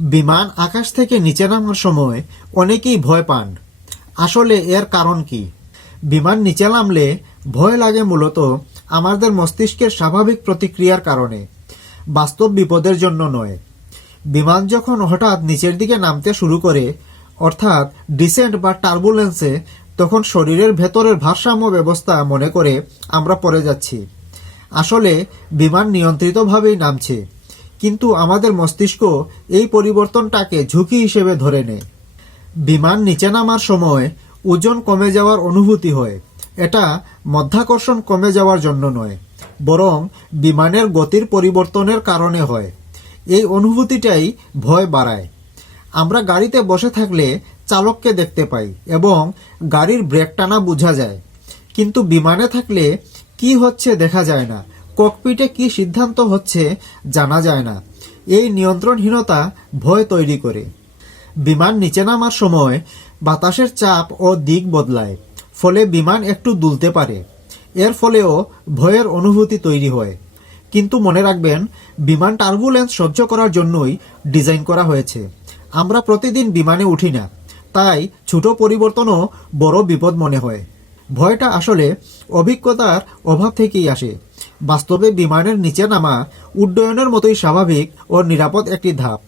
বিমান আকাশ থেকে নিচে নামার সময় অনেকেই ভয় পান। আসলে এর কারণ কি? বিমান নিচে নামলে ভয় লাগে মূলত আমাদের মস্তিষ্কের স্বাভাবিক প্রতিক্রিয়ার কারণে, বাস্তব বিপদের জন্য নয়। বিমান যখন হঠাৎ নিচের দিকে নামতে শুরু করে, অর্থাৎ ডিসেন্ট বা টার্বুলেন্সে, তখন শরীরের ভেতরের ভারসাম্য ব্যবস্থা মনে করে আমরা পড়ে যাচ্ছি। আসলে বিমান নিয়ন্ত্রিতভাবেই নামছে, কিন্তু আমাদের মস্তিষ্ক এই পরিবর্তনটাকে ঝুঁকি হিসেবে ধরে নেয়। বিমান নিচে নামার সময় ওজন কমে যাওয়ার অনুভূতি হয়। এটা মধ্যাকর্ষণ কমে যাওয়ার জন্য নয়, বরং বিমানের গতির পরিবর্তনের কারণে হয়। এই অনুভূতিটাই ভয় বাড়ায়। আমরা গাড়িতে বসে থাকলে চালককে দেখতে পাই এবং গাড়ির ব্রেক টানা বোঝা যায়, কিন্তু বিমানে থাকলে কি হচ্ছে দেখা যায় না, ককপিটে কি সিদ্ধান্ত হচ্ছে জানা যায় না। এই নিয়ন্ত্রণহীনতা ভয় তৈরি করে। বিমান নিচে নামার সময় বাতাসের চাপ ও দিক বদলায়, ফলে বিমান একটু দুলতে পারে। এর ফলেও ভয়ের অনুভূতি তৈরি হয়। কিন্তু মনে রাখবেন, বিমান টার্বুলেন্স সহ্য করার জন্যই ডিজাইন করা হয়েছে। আমরা প্রতিদিন বিমানে উঠি না, তাই ছোট পরিবর্তনও বড় বিপদ মনে হয়। ভয়টা আসলে অভিজ্ঞতার অভাব থেকেই আসে। বাস্তবে বিমানের নিচে নামা উড্ডয়নের মতোই স্বাভাবিক ও নিরাপদ একটি ধাপ।